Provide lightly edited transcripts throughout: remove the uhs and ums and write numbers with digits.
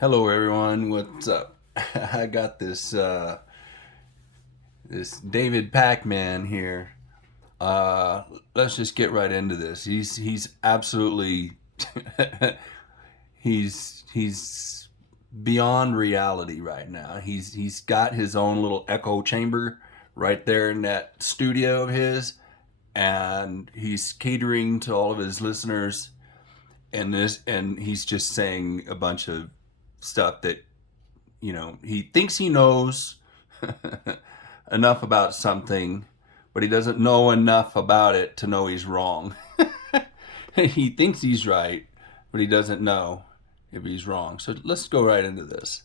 Hello everyone, what's up? I got this David Pakman here. Let's just get right into this. He's absolutely he's beyond reality right now. He's got his own little echo chamber right there in that studio of his, and he's catering to all of his listeners, and he's just saying a bunch of stuff that he thinks he knows enough about something, but he doesn't know enough about it to know he's wrong. He thinks he's right, but he doesn't know if he's wrong. So let's go right into this.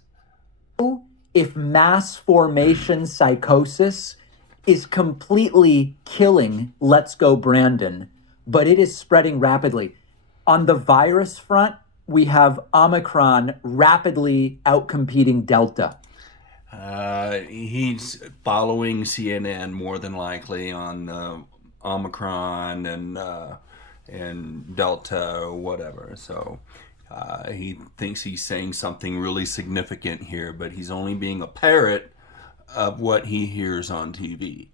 If mass formation psychosis is completely killing Let's Go Brandon, but it is spreading rapidly. On the virus front, we have Omicron rapidly outcompeting Delta. He's following CNN more than likely on Omicron and Delta or whatever. So he thinks he's saying something really significant here, but he's only being a parrot of what he hears on TV.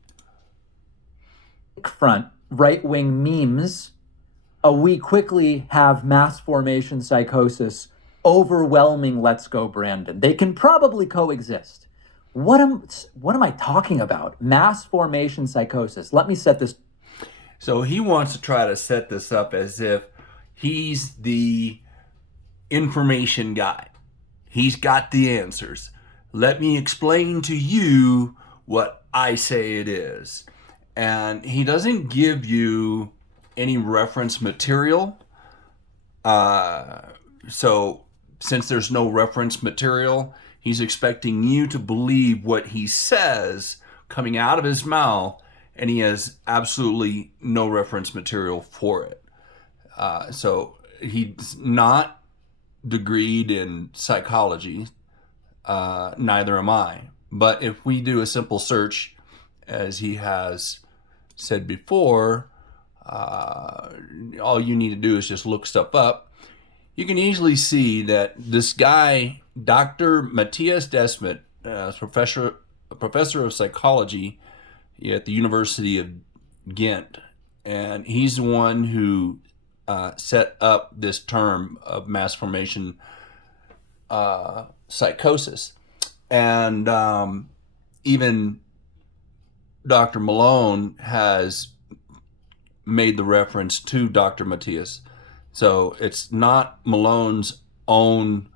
Front, right wing memes, we quickly have mass formation psychosis overwhelming Let's Go Brandon. They can probably coexist. What am I talking about? Mass formation psychosis. Let me set this. So he wants to try to set this up as if he's the information guy. He's got the answers. Let me explain to you what I say it is. And he doesn't give you any reference material. So since there's no reference material, he's expecting you to believe what he says coming out of his mouth, and he has absolutely no reference material for it. So he's not degreed in psychology, neither am I. But if we do a simple search, as he has said before, all you need to do is just look stuff up. You can easily see that this guy, Dr. Matthias Desmet, professor of psychology at the University of Ghent, and he's the one who set up this term of mass formation psychosis. And even Dr. Malone has made the reference to Dr. Matthias. So it's not Malone's own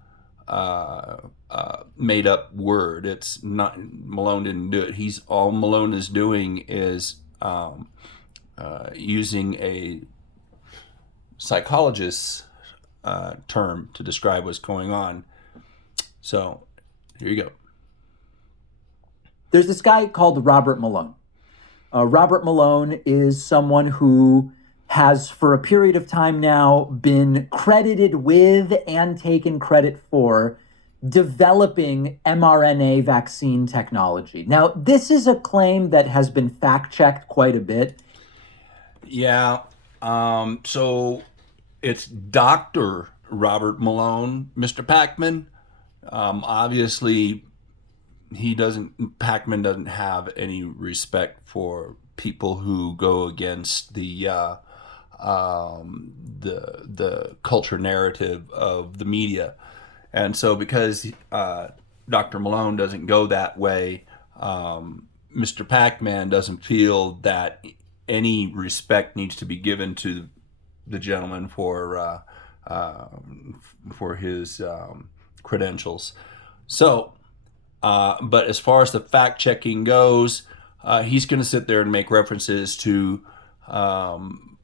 made up word. It's not, Malone didn't do it. All Malone is doing is using a psychologist's term to describe what's going on. So here you go. There's this guy called Robert Malone. Robert Malone is someone who has, for a period of time now, been credited with and taken credit for developing mRNA vaccine technology. Now, this is a claim that has been fact-checked quite a bit. Yeah. So it's Dr. Robert Malone, Mr. Pakman. Obviously, Pakman doesn't have any respect for people who go against the culture narrative of the media. And so because Dr. Malone doesn't go that way, Mr. Pakman doesn't feel that any respect needs to be given to the gentleman for his credentials. So, but as far as the fact checking goes, he's going to sit there and make references to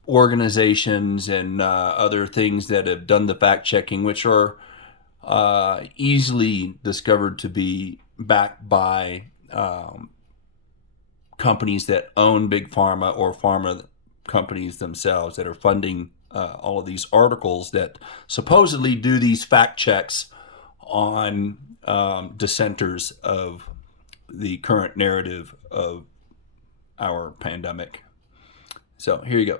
organizations and other things that have done the fact checking, which are easily discovered to be backed by companies that own big pharma or pharma companies themselves that are funding all of these articles that supposedly do these fact checks on dissenters of the current narrative of our pandemic. So here you go.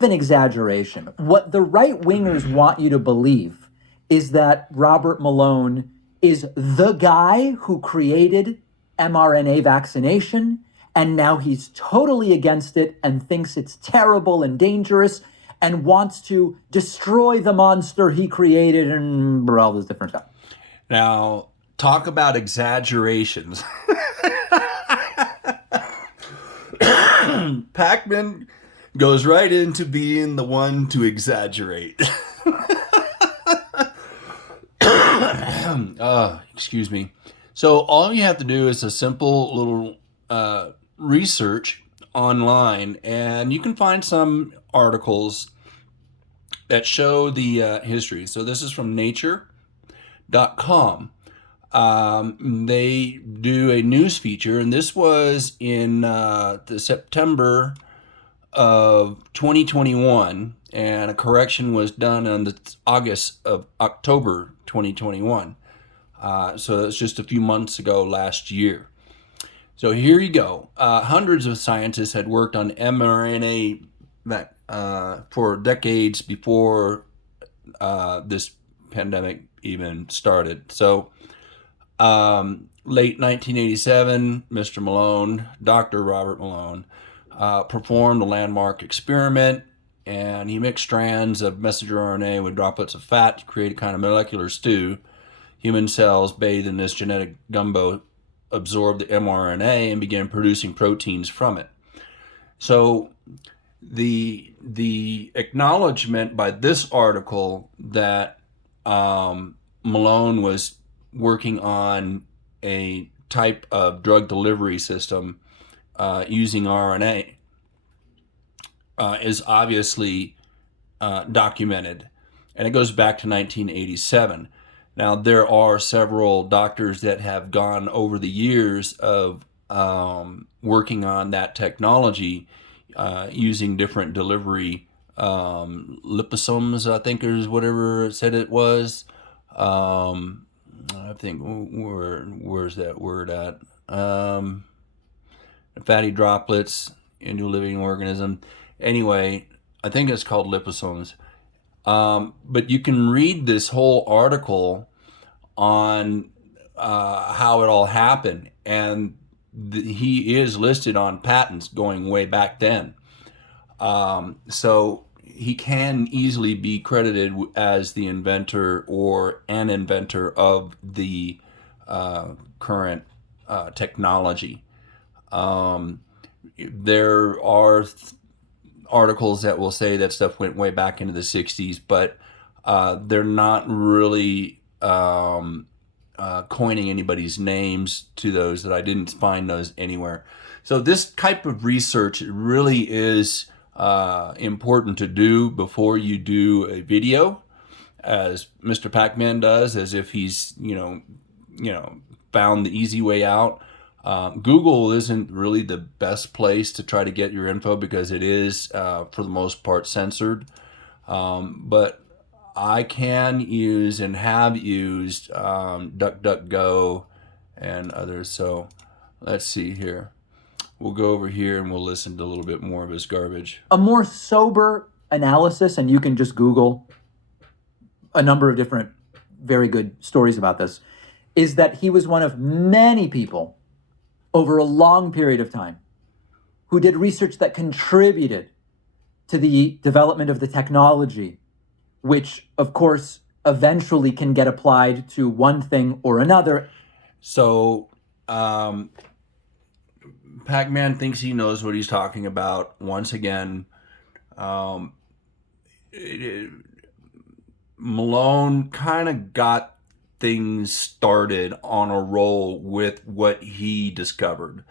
An exaggeration. What the right wingers want you to believe is that Robert Malone is the guy who created mRNA vaccination, and now he's totally against it and thinks it's terrible and dangerous and wants to destroy the monster he created and all this different stuff. Now, talk about exaggerations. Pakman goes right into being the one to exaggerate. Excuse me. So all you have to do is a simple little research online, and you can find some articles that show the history. So this is from nature.com. They do a news feature, and this was in the September of 2021, and a correction was done on the October 2021. So it's just a few months ago last year. So here you go. Hundreds of scientists had worked on mRNA for decades before this pandemic even started. So late 1987, Mr. Malone, Dr. Robert Malone, performed a landmark experiment, and he mixed strands of messenger RNA with droplets of fat to create a kind of molecular stew. Human cells bathed in this genetic gumbo absorbed the mRNA and began producing proteins from it. So the acknowledgement by this article that Malone was working on a type of drug delivery system using RNA is obviously documented, and it goes back to 1987. Now, there are several doctors that have gone over the years of working on that technology using different delivery liposomes, I think is whatever it said it was. I think, where's that word at? Fatty droplets into a living organism. Anyway, I think it's called liposomes. But you can read this whole article on how it all happened, and he is listed on patents going way back then. So he can easily be credited as the inventor or an inventor of the current technology. There are articles that will say that stuff went way back into the 60s, but they're not really coining anybody's names to those. That I didn't find those anywhere. So this type of research really is important to do before you do a video, as Mr. Pakman does, as if he's found the easy way out. Google isn't really the best place to try to get your info because it is, for the most part, censored. But I can use and have used DuckDuckGo and others. So let's see here. We'll go over here and we'll listen to a little bit more of his garbage. A more sober analysis, and you can just Google a number of different very good stories about this, is that he was one of many people over a long period of time who did research that contributed to the development of the technology, which, of course, eventually can get applied to one thing or another. So, Pakman thinks he knows what he's talking about. Once again, Malone kind of got things started on a roll with what he discovered,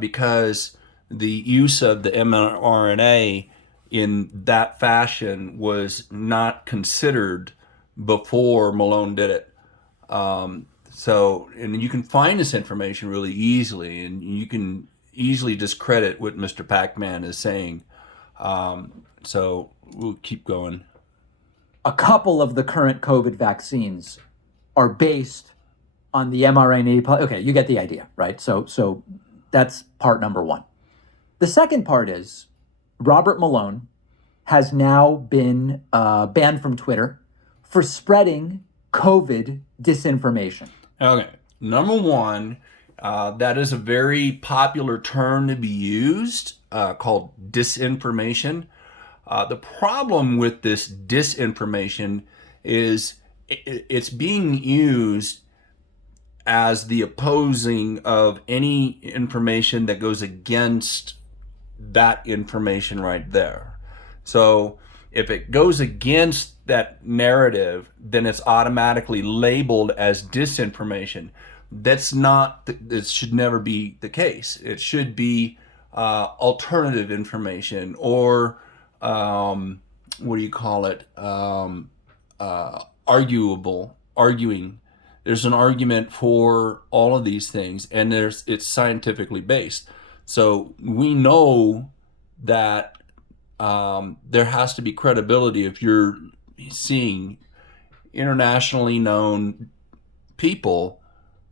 because the use of the mRNA in that fashion was not considered before Malone did it. So, and you can find this information really easily, and you can easily discredit what Mr. Pakman is saying. So we'll keep going. A couple of the current COVID vaccines are based on the mRNA. Okay, you get the idea, right? So that's part number one. The second part is Robert Malone has now been banned from Twitter for spreading COVID disinformation? Okay. Number one, that is a very popular term to be used called disinformation. The problem with this disinformation is it's being used as the opposing of any information that goes against that information right there. So if it goes against that narrative, then it's automatically labeled as disinformation. That's not, it should never be the case. It should be alternative information, or what do you call it? Arguing. There's an argument for all of these things, and it's scientifically based. So we know that there has to be credibility if you're seeing internationally known people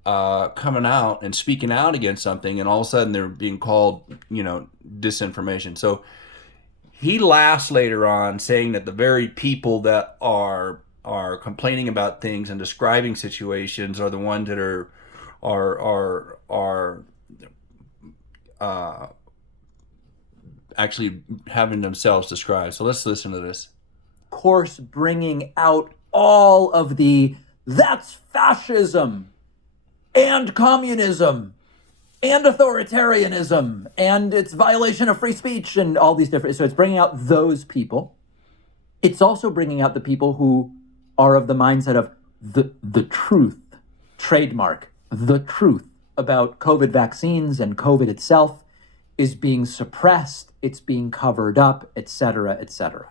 coming out and speaking out against something, and all of a sudden they're being called, disinformation. So he laughs later on, saying that the very people that are complaining about things and describing situations are the ones that are actually having themselves described. So let's listen to this. Of course, bringing out all of that's fascism and communism and authoritarianism and it's violation of free speech and all these different. So it's bringing out those people. It's also bringing out the people who are of the mindset of the truth, trademark, the truth about COVID vaccines and COVID itself is being suppressed, it's being covered up, etc., etc.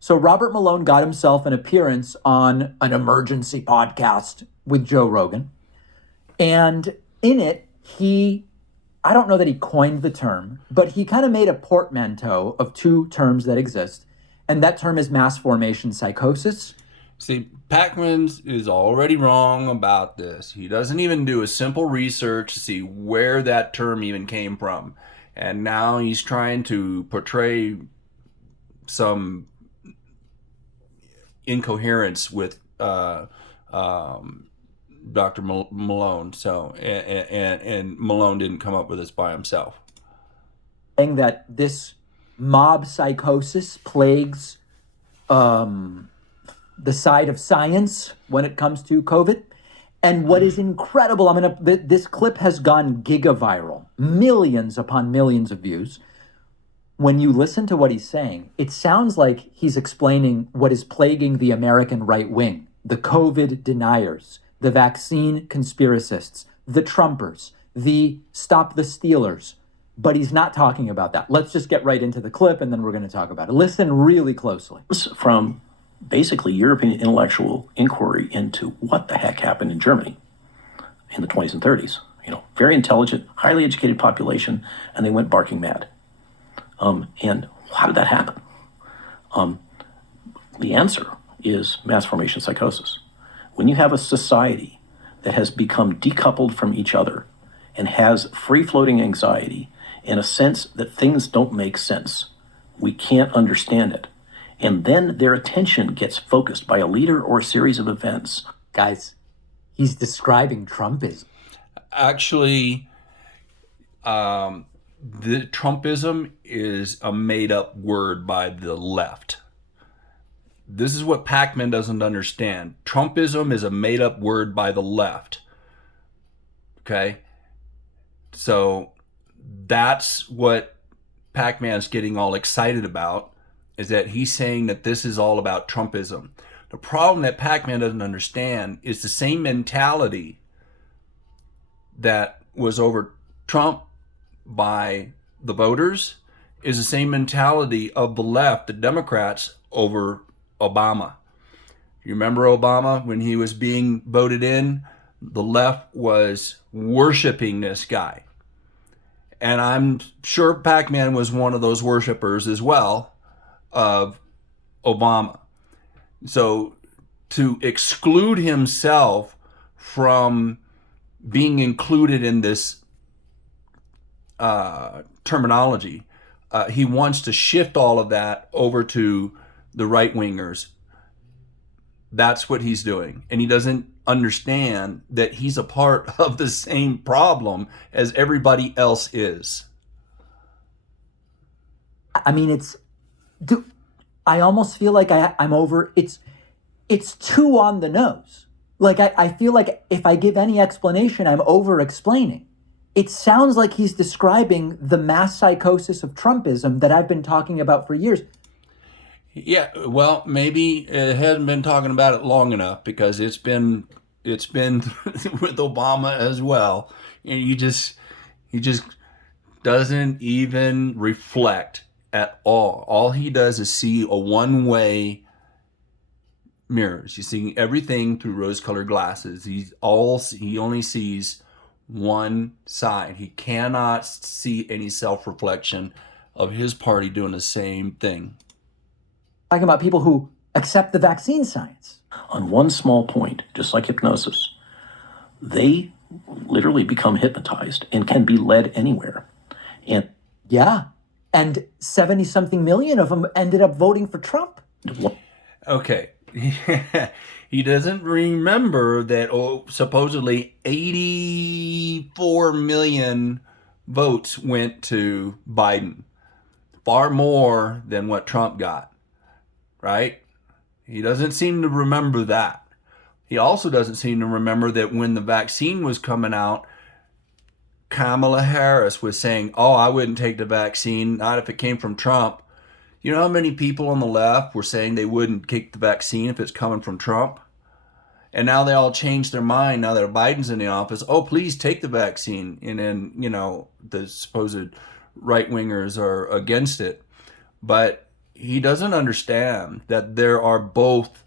So Robert Malone got himself an appearance on an emergency podcast with Joe Rogan. And in it, I don't know that he coined the term, but he kind of made a portmanteau of two terms that exist. And that term is mass formation psychosis. See, Pakman is already wrong about this. He doesn't even do a simple research to see where that term even came from. And now he's trying to portray some incoherence with Dr. Malone. So, and Malone didn't come up with this by himself. Saying that this mob psychosis plagues the side of science when it comes to COVID. And what is incredible, this clip has gone gigaviral, millions upon millions of views. When you listen to what he's saying, it sounds like he's explaining what is plaguing the American right wing, the COVID deniers, the vaccine conspiracists, the Trumpers, the stop the Steelers. But he's not talking about that. Let's just get right into the clip and then we're going to talk about it. Listen really closely. From basically European intellectual inquiry into what the heck happened in Germany in the 20s and 30s. Very intelligent, highly educated population, and they went barking mad. And how did that happen? The answer is mass formation psychosis. When you have a society that has become decoupled from each other and has free-floating anxiety in a sense that things don't make sense, we can't understand it. And then their attention gets focused by a leader or a series of events. Guys, he's describing Trumpism. Actually, the Trumpism is a made-up word by the left. This is what Pakman doesn't understand. Trumpism is a made-up word by the left. Okay? So that's what Pakman's getting all excited about, is that he's saying that this is all about Trumpism. The problem that Pakman doesn't understand is the same mentality that was over Trump by the voters is the same mentality of the left, the Democrats, over Obama. You remember Obama when he was being voted in? The left was worshiping this guy. And I'm sure Pakman was one of those worshipers as well of Obama. So to exclude himself from being included in this terminology, he wants to shift all of that over to the right-wingers. That's what he's doing. And he doesn't understand that he's a part of the same problem as everybody else is. I mean, I almost feel like I'm over. It's too on the nose. Like I feel like if I give any explanation, I'm over explaining. It sounds like he's describing the mass psychosis of Trumpism that I've been talking about for years. Yeah, well, maybe it hasn't been talking about it long enough, because it's been with Obama as well. And he just doesn't even reflect at all. All he does is see a one-way mirrors. He's seeing everything through rose-colored glasses. He only sees one side. He cannot see any self-reflection of his party doing the same thing. Talking about people who accept the vaccine science. On one small point, just like hypnosis, they literally become hypnotized and can be led anywhere. And yeah, and 70-something million of them ended up voting for Trump. Okay. He doesn't remember that supposedly 84 million votes went to Biden. Far more than what Trump got, right? He doesn't seem to remember that. He also doesn't seem to remember that when the vaccine was coming out, Kamala Harris was saying, oh, I wouldn't take the vaccine, not if it came from Trump. You know how many people on the left were saying they wouldn't take the vaccine if it's coming from Trump? And now they all changed their mind now that Biden's in the office. Oh, please take the vaccine. And then, the supposed right-wingers are against it. But he doesn't understand that there are both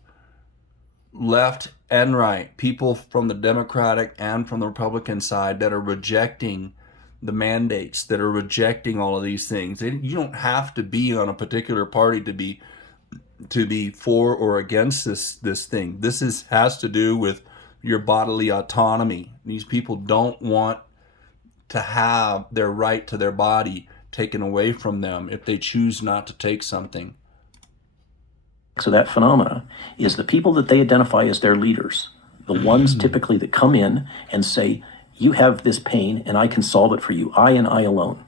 left and right, people from the Democratic and from the Republican side that are rejecting the mandates, that are rejecting all of these things. You don't have to be on a particular party to be for or against this thing. This has to do with your bodily autonomy. These people don't want to have their right to their body taken away from them if they choose not to take something. So that phenomena is the people that they identify as their leaders, the ones typically that come in and say, you have this pain and I can solve it for you. I and I alone.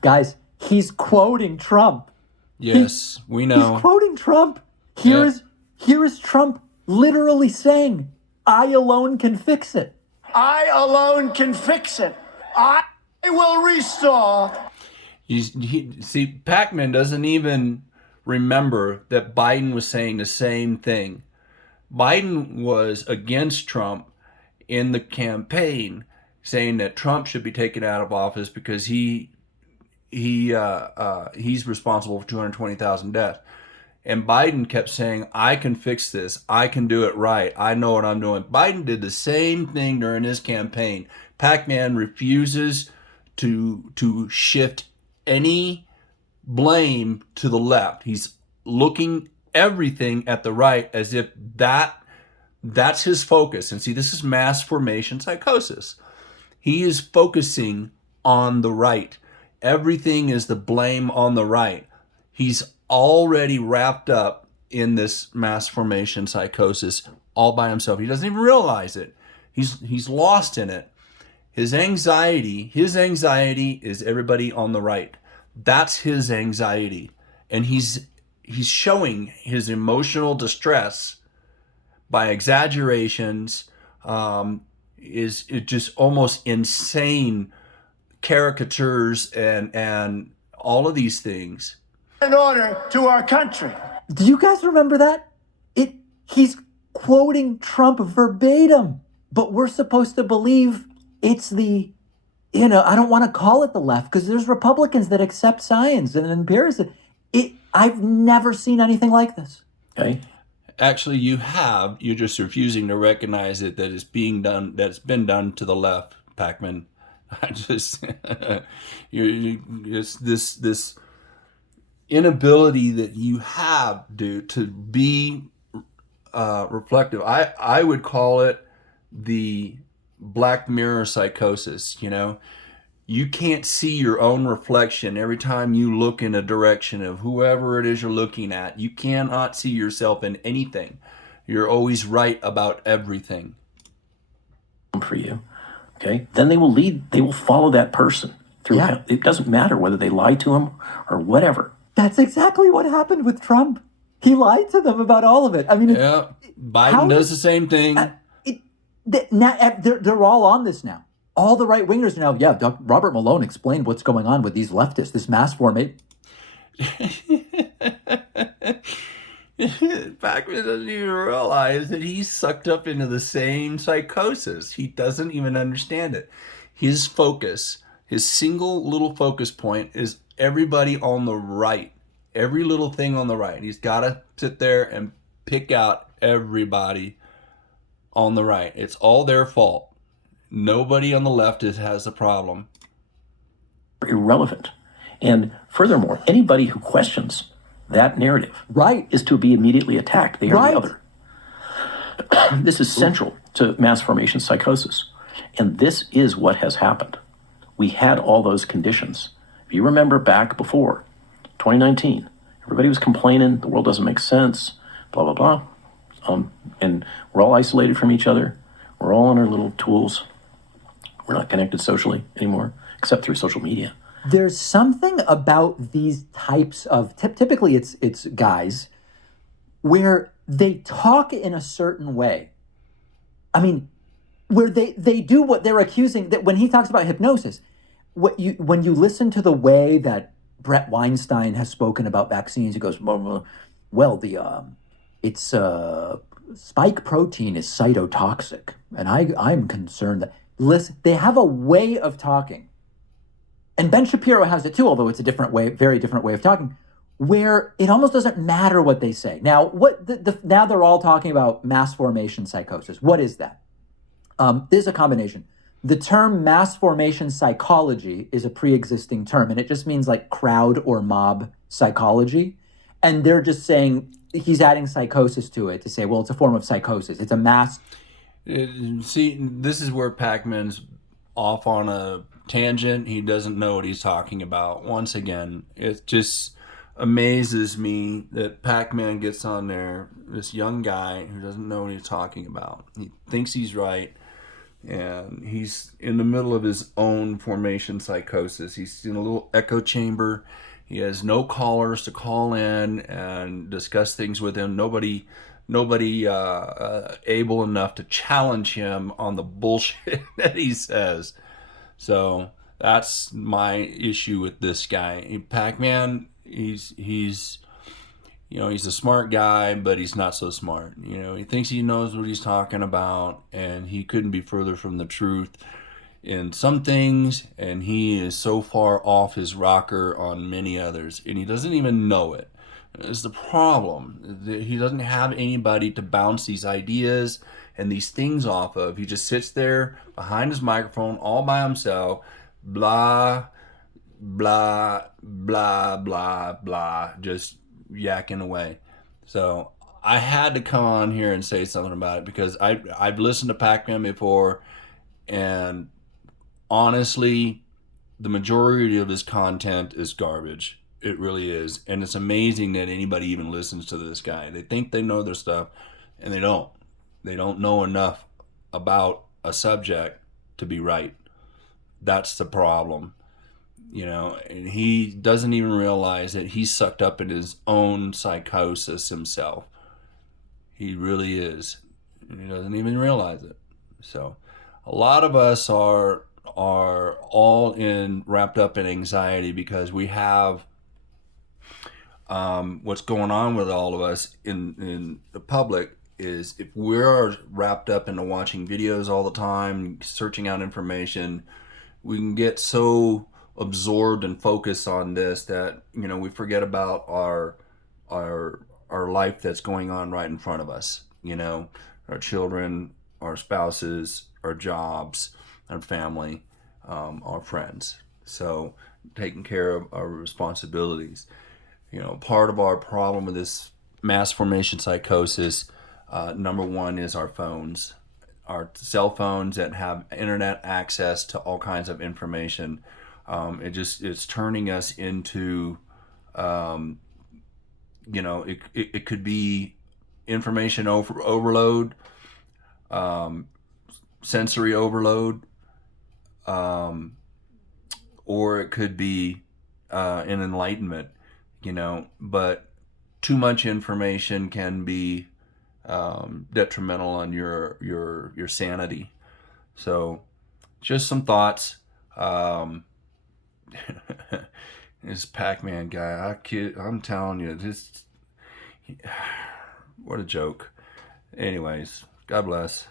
Guys, he's quoting Trump. Yes, we know. He's quoting Trump. Here is Trump literally saying, I alone can fix it. I alone can fix it. I will restore. See, Pakman doesn't even remember that Biden was saying the same thing. Biden was against Trump in the campaign, saying that Trump should be taken out of office because he's responsible for 220,000 deaths. And Biden kept saying, I can fix this. I can do it right. I know what I'm doing. Biden did the same thing during his campaign. Pakman refuses to shift any blame to the left. He's looking everything at the right as if that's his focus. And see, this is mass formation psychosis. He is focusing on the right. Everything is the blame on the right. He's already wrapped up in this mass formation psychosis all by himself. He doesn't even realize it. He's lost in it. His anxiety is everybody on the right. That's his anxiety. And he's showing his emotional distress by exaggerations, is just almost insane caricatures and all of these things. In order to our country. Do you guys remember that? He's quoting Trump verbatim, but we're supposed to believe it's I don't want to call it the left because there's Republicans that accept science and empiricism. I've never seen anything like this. Okay. Actually, you're just refusing to recognize it, that it's being done, that it's been done to the left, Pakman. It's this inability that you have, dude, to be reflective. I would call it the Black Mirror psychosis. You can't see your own reflection every time you look in a direction of whoever it is you're looking at. You cannot see yourself in anything. You're always right about everything. For you, okay? Then they will follow that person through. Yeah. It doesn't matter whether they lie to him or whatever. That's exactly what happened with Trump. He lied to them about all of it. I mean, Yeah, Biden does the same thing. They're all on this now. All the right wingers are now. Yeah, Robert Malone explained what's going on with these leftists. This mass formation. Pakman doesn't even realize that he's sucked up into the same psychosis. He doesn't even understand it. His focus, his single little focus point is everybody on the right. Every little thing on the right. He's got to sit there and pick out everybody on the right. It's all their fault. Nobody on the left has a problem. Irrelevant. And furthermore, anybody who questions that narrative is to be immediately attacked. They are the other. This is central to mass formation psychosis. And this is what has happened. We had all those conditions. If you remember back before 2019, everybody was complaining, the world doesn't make sense, blah, blah, blah. And we're all isolated from each other. We're all on our little tools. We're not connected socially anymore, except through social media. There's something about these types of, typically it's guys, where they talk in a certain way. I mean, where they do what they're accusing, that when he talks about hypnosis, when you listen to the way that Brett Weinstein has spoken about vaccines, he goes, well, it's spike protein is cytotoxic, and I'm concerned that, listen, they have a way of talking. And Ben Shapiro has it too, although it's a different way, very different way of talking, where it almost doesn't matter what they say. Now, now they're all talking about mass formation psychosis. What is that? There's a combination. The term mass formation psychology is a pre-existing term, and it just means like crowd or mob psychology. And they're just saying, he's adding psychosis to it to say, well, it's a form of psychosis. It's a mass. See, this is where Pakman's off on a tangent. He doesn't know what he's talking about. Once again, it just amazes me that Pakman gets on there, this young guy who doesn't know what he's talking about. He thinks he's right, and he's in the middle of his own formation psychosis. He's in a little echo chamber. He has no callers to call in and discuss things with him. Nobody able enough to challenge him on the bullshit that he says. So that's my issue with this guy. Pakman, he's a smart guy, but he's not so smart. He thinks he knows what he's talking about, and he couldn't be further from the truth in some things, and he is so far off his rocker on many others, and he doesn't even know it. It's the problem. He doesn't have anybody to bounce these ideas and these things off of. He just sits there behind his microphone all by himself, blah, blah, blah, blah, blah, just yakking away. So I had to come on here and say something about it, because I've listened to Pakman before, and honestly, the majority of his content is garbage. It really is. And it's amazing that anybody even listens to this guy. They think they know their stuff, and they don't. They don't know enough about a subject to be right. That's the problem. And he doesn't even realize that he's sucked up in his own psychosis himself. He really is. He doesn't even realize it. So a lot of us are all wrapped up in anxiety because we have what's going on with all of us in the public is, if we're wrapped up into watching videos all the time, searching out information, we can get so absorbed and focused on this that we forget about our life that's going on right in front of us. Our children, our spouses, our jobs, our family, our friends. So taking care of our responsibilities. Part of our problem with this mass formation psychosis, number one, is our phones, our cell phones that have internet access to all kinds of information. It's turning us into, it could be information overload, sensory overload, or it could be an enlightenment, but too much information can be detrimental on your sanity. So just some thoughts. This Pakman guy, I'm telling you, what a joke. Anyways, God bless.